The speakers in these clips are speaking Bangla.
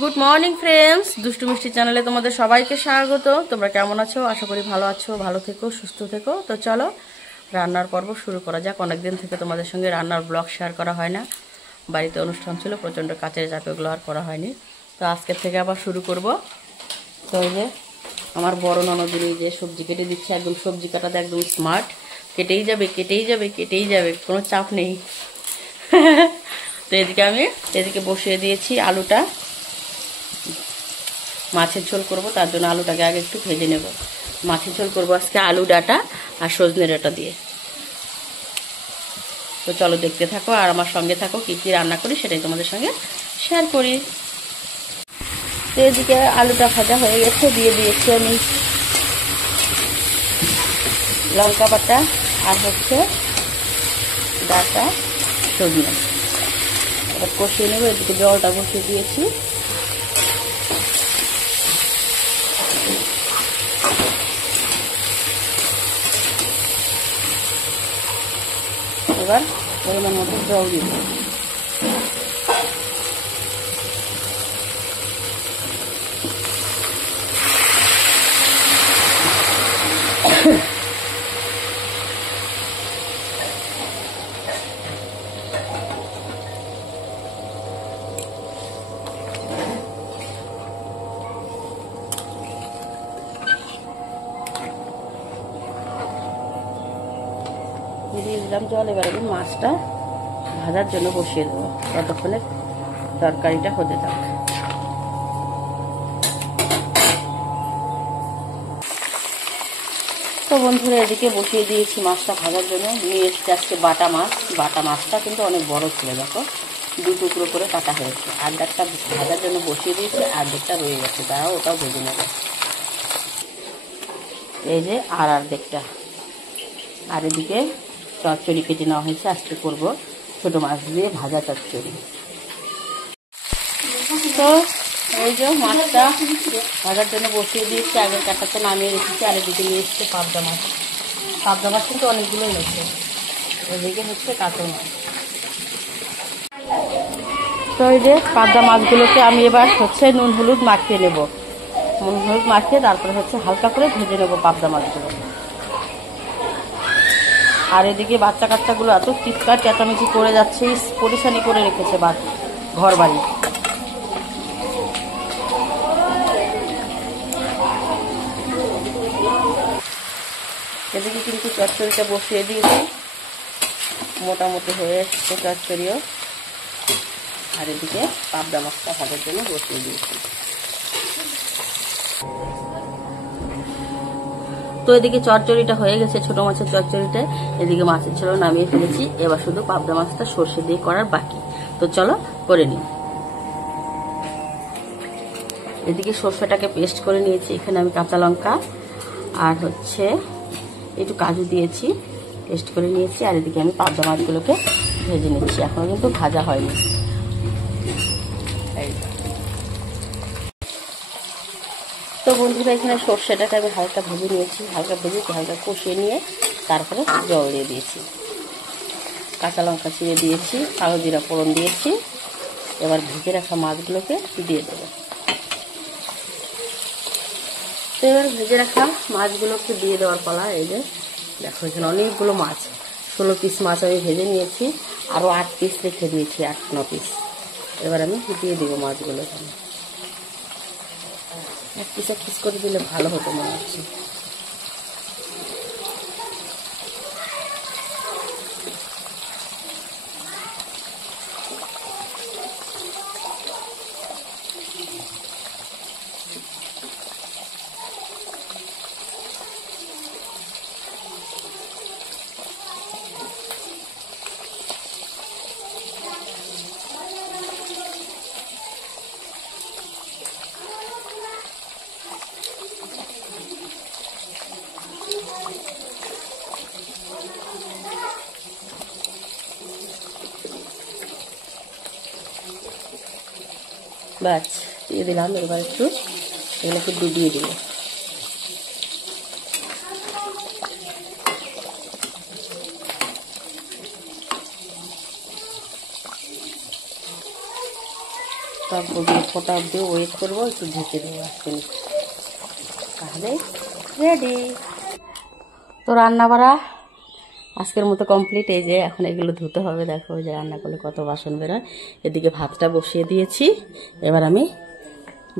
গুড মর্নিং ফ্রেন্ডস, দুষ্টু মিষ্টি চ্যানেলে তোমাদের সবাইকে স্বাগত। তোমরা কেমন আছো? আশা করি ভালো আছো, ভালো থেকো, সুস্থ থেকো। তো চলো রান্নার পর্ব শুরু করা যাক। অনেকদিন থেকে তোমাদের সঙ্গে রান্নার ব্লগ শেয়ার করা হয় না, বাড়িতে অনুষ্ঠান ছিল, প্রচণ্ড কাছের চাপে ওগুলো আর করা হয়নি। তো আজকের থেকে আবার শুরু করব। তো এই যে আমার বড় ননদিনী যে সবজি কেটে দিচ্ছে, একদম সবজি কাটাতে একদম স্মার্ট, কেটেই যাবে কেটেই যাবে কেটেই যাবে, কোনো চাপ নেই। তো এদিকে বসিয়ে দিয়েছি আলুটা, মাছের ঝোল করব, তার জন্য আলুটাকে আগে একটু ভেজে নেব। মাছের ঝোল করব আজকে আলু ডাঁটা আর সজনে ডাঁটা দিয়ে। তো চলো দেখতে থাকো আর আমার সঙ্গে থাকো, কী কী রান্না করি সেটাই তোমাদের সঙ্গে শেয়ার করি। তো এদিকে আলুটা ভাজা হয়ে গেছে, দিয়ে দিয়েছি আমি লঙ্কা বাটা আর ডাঁটা সজনে, এবার কষিয়ে নেবো। এদিকে জলটা বসিয়ে দিয়েছি। এবার পরিমাণ মতো জল দিব। দিয়ে দিলাম জল। এবার আমি মাছটা ভাজার জন্য বসিয়ে দেবো, ততক্ষণে তরকারিটা হতে থাকবে। তো বন্ধুরা এদিকে বসিয়ে দিয়েছি মাছটা ভাজার জন্য। নিয়ে এসেছি আজকে বাটা মাছ। বাটা মাছটা কিন্তু অনেক বড় ছিল, দেখো 2 টুকরো করে কাটা হয়েছে। আর্ধেকটা ভাজার জন্য বসিয়ে দিয়েছি, আর্ধেকটা রয়ে গেছে, তারাও ওটাও ভেজে নেবে। এই যে আর অর্ধেকটা। আর এদিকে চচ্চড়ি কেটে নেওয়া হয়েছে, আজকে করবো ছোটো মাছ দিয়ে ভাজা চচ্চড়ি। তো এই যে মাছটা ভাজার জন্য বসিয়ে দিয়েছি, আগের কাটাতে নামিয়ে রেখেছি। আর এদিকে নিয়ে এসছে পাবদা মাছ। পাবদা মাছ কিন্তু অনেকগুলোই হয়েছে। এদিকে হচ্ছে কাতল মাছ। তো এই যে পাবদা মাছগুলোকে আমি এবার নুন হলুদ মাখিয়ে নেব। নুন হলুদ মাখিয়ে তারপরে হালকা করে ভেজে নেবো পাবদা মাছগুলো। আর এদিকে বাচ্চা কাচ্চাগুলো এত চিৎকার চেঁচামেচি করে যাচ্ছে, পরিশানি করে রেখেছে ঘর বাড়ি। এদিকে কিন্তু চচ্চড়িটা বসিয়ে দিয়েছি, মোটামুটি হয়ে এসছে চচ্চড়িও। আর এদিকে পাবদা মাছটা ভাজার জন্য বসিয়ে দিয়েছি। তো এদিকে চচ্চড়িটা হয়ে গেছে, ছোট মাছের চচ্চড়িটা। এদিকে মাছের ঝোল নামিয়ে ফেলেছি, এবার শুধু পাবদা মাছটা সর্ষে দিয়ে করার বাকি। তো চলো করে নিই। এদিকে সর্ষেটাকে পেস্ট করে নিয়েছি। এখানে আমি কাঁচা লঙ্কা আর একটু কাজু দিয়েছি, পেস্ট করে নিয়েছি। আর এদিকে আমি পাবদা মাছগুলোকে ভেজে নিচ্ছি, এখনো কিন্তু ভাজা হয়নি। তো বন্ধুরা এখানে সর্ষেটাকে আমি হালকা ভেজে নিয়েছি, হালকা কষিয়ে নিয়ে তারপরে জল দিয়ে দিয়েছি, কাঁচা লঙ্কা চিড়ে দিয়েছি, কালো জিরা ফোড়ন দিয়েছি। এবার ভেজে রাখা মাছগুলোকে দিয়ে দেবো। তো এবার ভেজে রাখা মাছগুলোকে দিয়ে দেওয়ার পালা। এই যে দেখো এখানে অনেকগুলো মাছ, 16 পিস মাছ আমি ভেজে নিয়েছি, আরও 8 পিস রেখে দিয়েছি, 8-9 পিস। এবার আমি দিয়ে দেবো মাছগুলো। এখানে এক পিস করে দিলে ভালো হতো মনে হচ্ছে। ব্যাস দিয়ে দিলাম। এবার এগুলোকে ডুবিয়ে দিল। কাপড়গুলো ফোটা অব্দি ওয়েট করবো, একটু ঢেকে দেবো 1 মিনিট, তাহলে রেডি। তো রান্না বাড়া আজকের মতো কমপ্লিট। এই যে এখন এগুলো ধুতে হবে, দেখো যে রান্না করলে কত বাসন বেরোয়। এদিকে ভাতটা বসিয়ে দিয়েছি, এবার আমি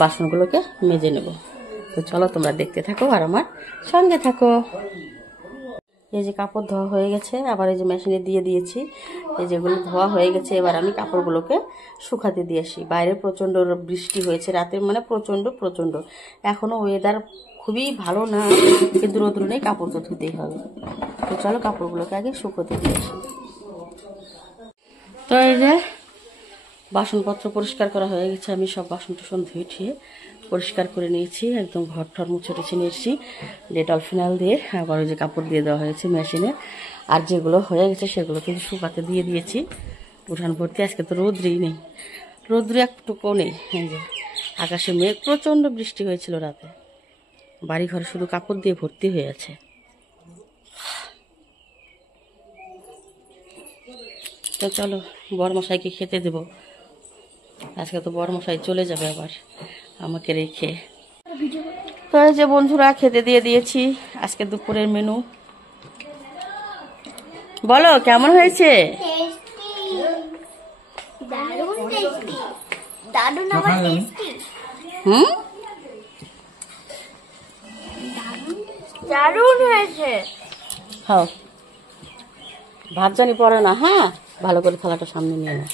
বাসনগুলোকে মেজে নেব। তো চলো তোমরা দেখতে থাকো আর আমার সঙ্গে থাকো। এই যে কাপড় ধোয়া হয়ে গেছে, আবার এই যে মেশিনে দিয়ে দিয়েছি। এই যেগুলো ধোয়া হয়ে গেছে, এবার আমি কাপড়গুলোকে শুকাতে দিয়ে আসি। বাইরে প্রচণ্ড বৃষ্টি হয়েছে রাতে, মানে প্রচণ্ড। এখনও ওয়েদার খুবই ভালো না, কিন্তু রোদ্র নেই, কাপড় তো ধুতেই হবে। তো চলো কাপড়গুলোকে আগে শুকোতে দিয়ে আসি। তো এই যে বাসনপত্র পরিষ্কার করা হয়ে গেছে, আমি সব বাসন টাসন ধুয়ে ঠিয়ে পরিষ্কার করে নিয়েছি, একদম ঘর ঠর মুছে টুছে নিয়েছি ডেটল ফিনাল দিয়ে। আবার ওই যে কাপড় দিয়ে দেওয়া হয়েছে মেশিনে, আর যেগুলো হয়ে গেছে সেগুলো কিন্তু শুকাতে দিয়ে দিয়েছি উঠান ভর্তি। আজকে তো রোদ্রই নেই, রোদ্র একটুকুও নেই। এই যে আকাশে মেঘ, প্রচণ্ড বৃষ্টি হয়েছিল রাতে, বাড়ি ঘরে শুধু কাপড় দিয়ে ভর্তি হয়ে আছে। তো চলো বরমশাইকে খেতে দেব, আজকে তো বরমশাই চলে যাবে আবার আমাকে রেখে। তো এই যে বন্ধুরা খেতে দিয়ে দিয়েছি আজকে দুপুরের মেনু। বলো কেমন হয়েছে? দারুণ হয়েছে। খাও, ভাত জানি পড়ে না। হ্যাঁ, ভালো করে থালাটা সামনে নিয়ে না।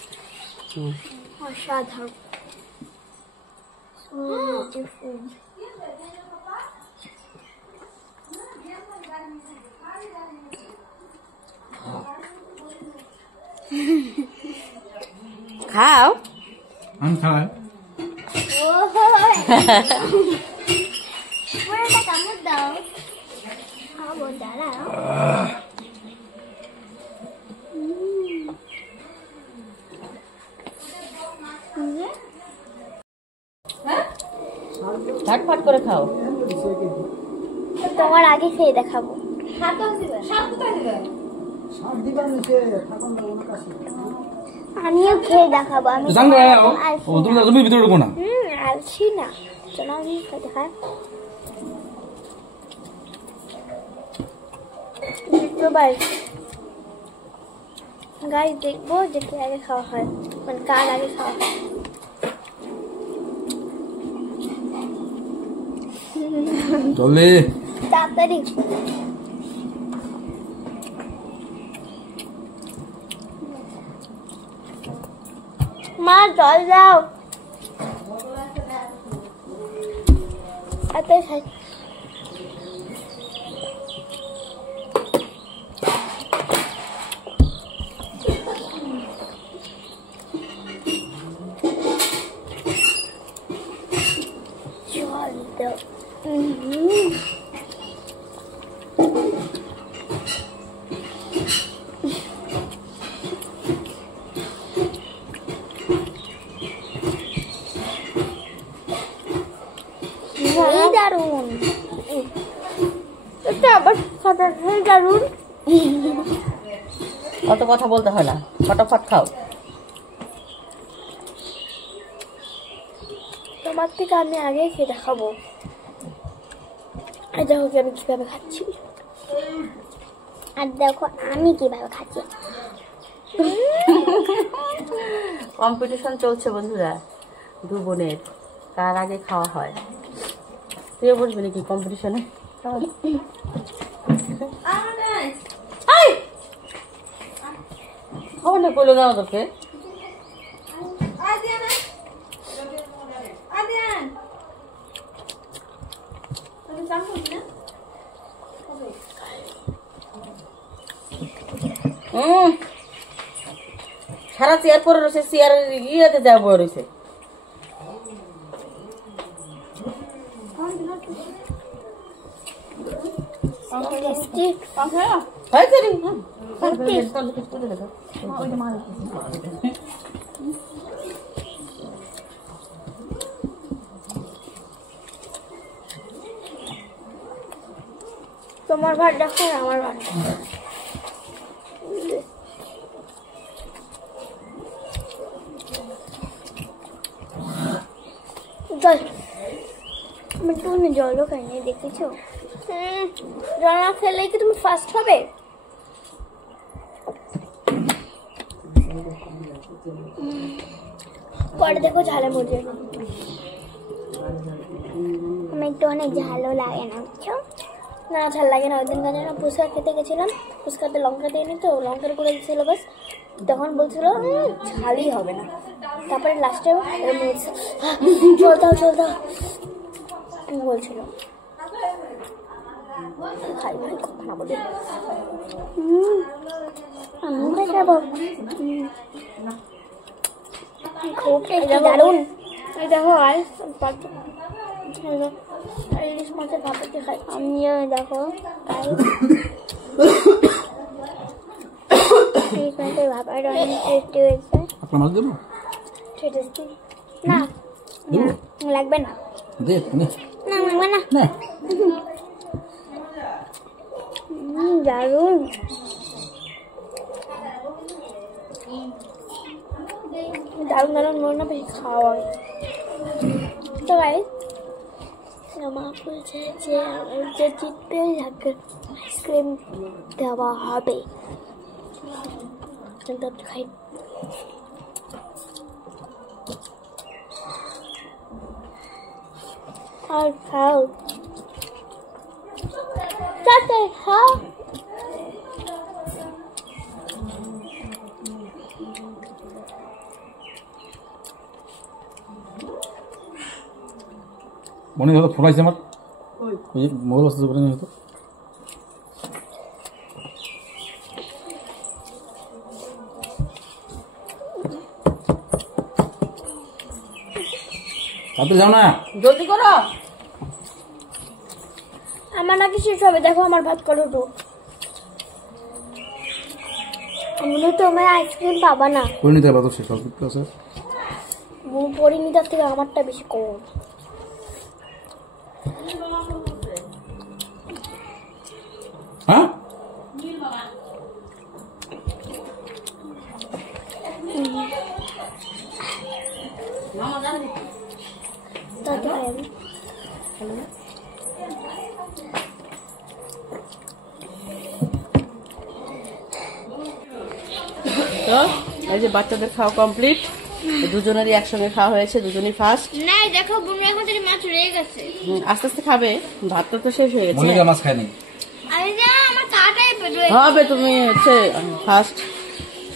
অসাধারণ। খাও, আমি খাই। কামড় দাও, খাবো, দাঁড়াও। ঝটফট করে খাও। তোমার আগে খেয়ে দেখাবো। আমিও খেয়ে দেখাবো। আমি তুমি ভিতরে ঢুকো না। আলছি না, চলো আমি খেয়ে দেখাই। গাই দেখবো যে কে আগে খাওয়া হয়, মানে কার আগে খাওয়া হয়। চলে তাড়াতাড়ি। মা জল দাও। তাড়াতাড়ি খাই। জল দাও। দারুন, এটা আবার দারুন। অত কথা বলতে হয় না, ফটাফট খাও। তোমার থেকে আমি আগে খেয়ে দেখাবো। আর দেখো আমি কিভাবে খাচ্ছি, আর দেখো আমি কিভাবে খাচ্ছি। কম্পিটিশন চলছে বন্ধুরা, দু বোনের কার আগে খাওয়া হয়। তুইও বসবি নাকি কম্পিটিশনে? খবর না করলো দাও তোকে। সারা চেয়ার পরে রয়েছে, চেয়ারের ইয়েতে দেওয়া বয়ে রয়েছে। তোমার ভাত দেখো, আমার ভাত। চল আমি একটু জলও খাইনি দেখেছো জল না খেলে কি তুমি ফার্স্ট হবে পরে দেখো ঝালে মজে আমি একটু অনেক ঝালও লাগে না বুঝছো না ঝাল লাগে না ওই দিন গাছে ফুচকা খেতে গেছিলাম ফুচকাতে লঙ্কা দিইনি তো লঙ্কার গুঁড়ো দিয়েছিল বাস তখন বলছিল ঝালই হবে না তারপরে লাস্টে চল দাও বলছিল খাই ভাই কথা না বলে আমিও খাই খাবো খুব দারুন এই দেখো আর ইলিশ মাছের ভাপাটি খাই আমিও দেখো ইলিশ মাছের ভাপাটা অনেক টেস্টি হয়েছে আপনার মাছ দেবো টেস্টি না লাগবে না দে নে না লাগবে না নে দারুন দারুন মনে না বেশি খাওয়া তো ভাই মা বলছে যে আমার যে জিতবে তাকে আইসক্রিম দেওয়া হবে কিন্তু খাই আর খাও তাতে খাও মনে হতো ফোলাইছে আমার ওই যে মোবাইল বসতে পারে হয়তো তাড়াতাড়ি যাও না জলদি করো আমার নাকি শেষ হবে দেখো আমার ভাত করো তো আমি তো তোমার আইসক্রিম পাবা না পরিণীতা বাদ শেষ অল্প একটু আছে পরিণীতার থেকে আমারটা বেশি কম হ্যাঁ তাতে খাই আমি তো এই যে বাচ্চাদের খাওয়া কমপ্লিট দুজনেরই একসঙ্গে খাওয়া হয়েছে দুজনই ফার্স্ট না দেখো বুনু এখন থেকে মাছ রয়ে গেছে আস্তে আস্তে খাবে ভাতটা তো শেষ হয়ে গেছে মনিকা মাছ খায়নি আরে না আমার তাটাই রয়ে হবে তুমি হচ্ছে ফার্স্ট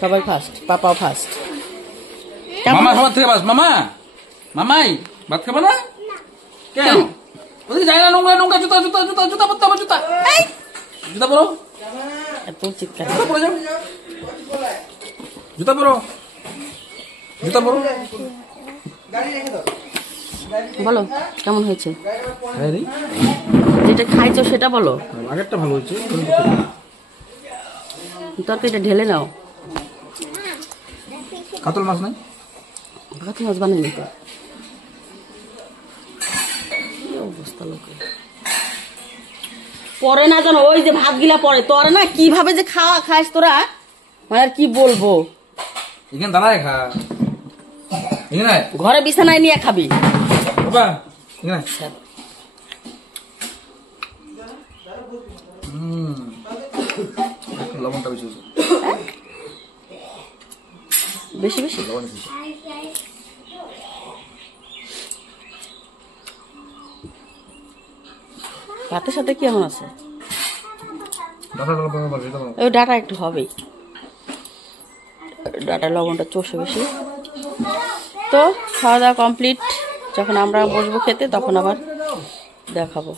সবাই ফার্স্ট পাপাও ফার্স্ট মামা সবার থেকে বাস মামা মামাই ভাত খাবে না কেন ওদিকে যায় না নোংরা জুতা পরতে হবে জুতা জুতা পরো এত চিৎকার জুতা পরে যাও জুতা পরো বলো কেমন হয়েছে হ্যাঁ রে যেটা খাইছো সেটা বলো আগেরটা ভালো হয়েছে তরকারিটা ঢেলে নাও কাতল মাছ নাই ভাত মাছ বানাই তো কি অবস্থা লোকের পরে না জানো ওই যে ভাত গিলা পরে তোরা না কিভাবে যে খাওয়া খাস তোরা মানে আর কি বলবো এখানে দাঁড়ায় খা এখানে ঘরে বিছানায় নিয়ে খাবি বাবা এখানে লবণটা বেশি হয়েছে বেশি বেশি লবণ বেশি ভাতের সাথে কেমন আছে ডাটা লবণ বলে এটা ওই ডাটা একটু হবেই ডাটা লবণটা চষে বেশি তো খাওয়া দাওয়া কমপ্লিট যখন আমরা বসবো খেতে তখন আবার দেখাবো